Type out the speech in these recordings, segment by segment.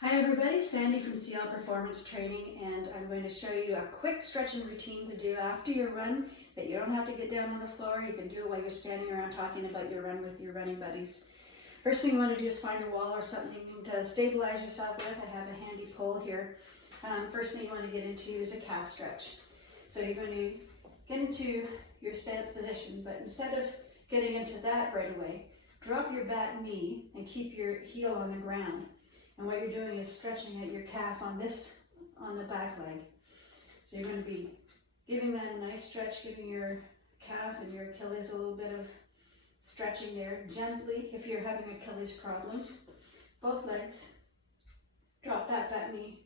Hi everybody, Sandy from CL Performance Training, and I'm going to show you a quick stretching routine to do after your run that you don't have to get down on the floor. You can do it while you're standing around talking about your run with your running buddies. First thing you want to do is find a wall or something to stabilize yourself with. I have a handy pole here. First thing you want to get into is a calf stretch. So you're going to get into your stance position, but instead of getting into that right away, drop your back knee and keep your heel on the ground. And what you're doing is stretching out your calf on the back leg. So you're going to be giving that a nice stretch, giving your calf and your Achilles a little bit of stretching there gently if you're having Achilles problems. Both legs, drop that back knee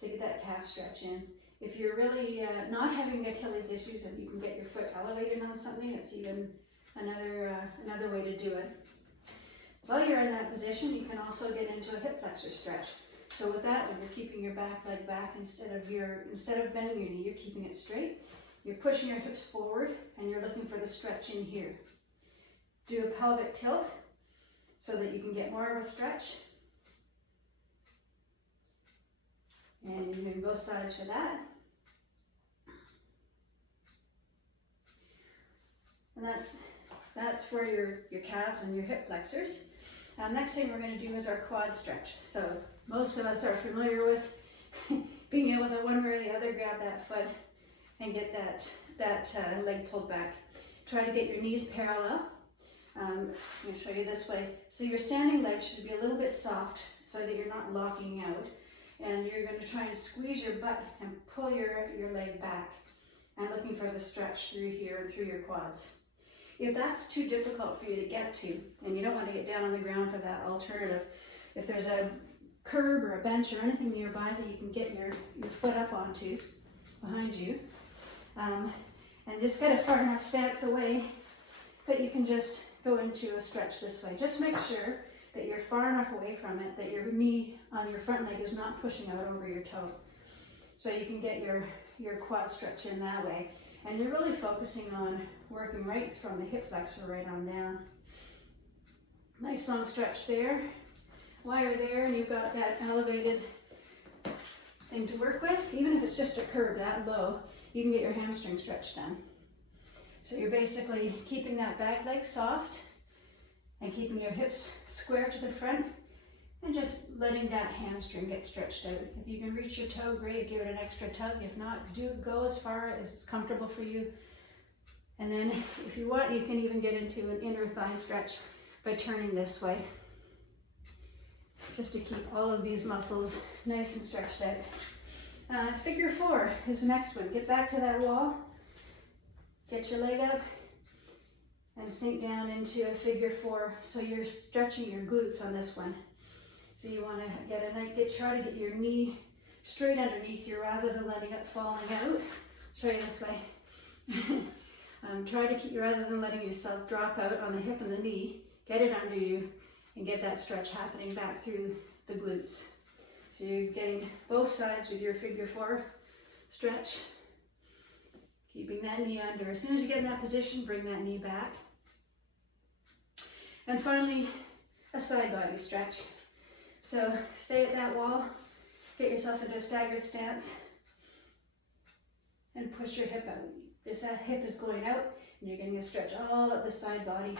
to get that calf stretch in. If you're really not having Achilles issues and you can get your foot elevated on something, that's even another way to do it. While you're in that position, you can also get into a hip flexor stretch. So with that one, you're keeping your back leg back instead of bending your knee, you're keeping it straight. You're pushing your hips forward and you're looking for the stretch in here. Do a pelvic tilt so that you can get more of a stretch. And you're doing both sides for that. And that's for your calves and your hip flexors. Next thing we're going to do is our quad stretch. So most of us are familiar with being able to one way or the other grab that foot and get that leg pulled back. Try to get your knees parallel. I'm going to show you this way. So your standing leg should be a little bit soft so that you're not locking out. And you're going to try and squeeze your butt and pull your leg back and looking for the stretch through here and through your quads. If that's too difficult for you to get to, and you don't want to get down on the ground for that alternative, if there's a curb or a bench or anything nearby that you can get your foot up onto behind you, and just get a far enough stance away that you can just go into a stretch this way. Just make sure that you're far enough away from it that your knee on your front leg is not pushing out over your toe. So you can get your quad stretch in that way. And you're really focusing on working right from the hip flexor right on down. Nice long stretch there. While you're there and you've got that elevated thing to work with, even if it's just a curve that low, you can get your hamstring stretch done. So you're basically keeping that back leg soft and keeping your hips square to the front and just letting that hamstring get stretched out. If you can reach your toe, great, give it an extra tug. If not, go as far as it's comfortable for you. And then if you want, you can even get into an inner thigh stretch by turning this way, just to keep all of these muscles nice and stretched out. Figure 4 is the next one. Get back to that wall, get your leg up, and sink down into a figure 4. So you're stretching your glutes on this one. So you want to try to get your knee straight underneath you rather than letting it falling out. Show you this way. Try to keep you, rather than letting yourself drop out on the hip and the knee, get it under you and get that stretch happening back through the glutes. So you're getting both sides with your figure 4 stretch, keeping that knee under. As soon as you get in that position, bring that knee back. And finally, a side body stretch. So stay at that wall, get yourself into a staggered stance, and push your hip out. This hip is going out, and you're getting a stretch all up the side body.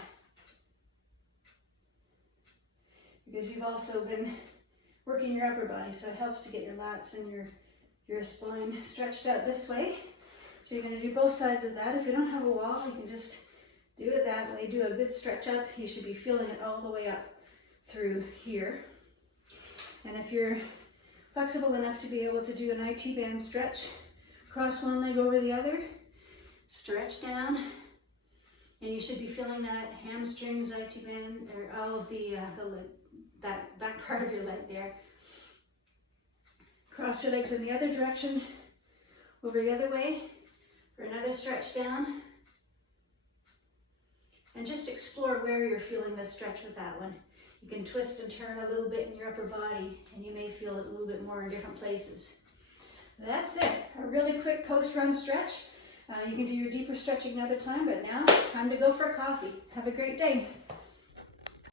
Because you've also been working your upper body, so it helps to get your lats and your spine stretched out this way. So you're going to do both sides of that. If you don't have a wall, you can just do it that way. Do a good stretch up. You should be feeling it all the way up through here. And if you're flexible enough to be able to do an IT band stretch, cross one leg over the other, stretch down, and you should be feeling that hamstrings, IT band, or all of that back part of your leg there. Cross your legs in the other direction, over the other way, for another stretch down. And just explore where you're feeling this stretch with that one. You can twist and turn a little bit in your upper body, and you may feel it a little bit more in different places. That's it, a really quick post-run stretch. You can do your deeper stretching another time, but now time to go for coffee. Have a great day.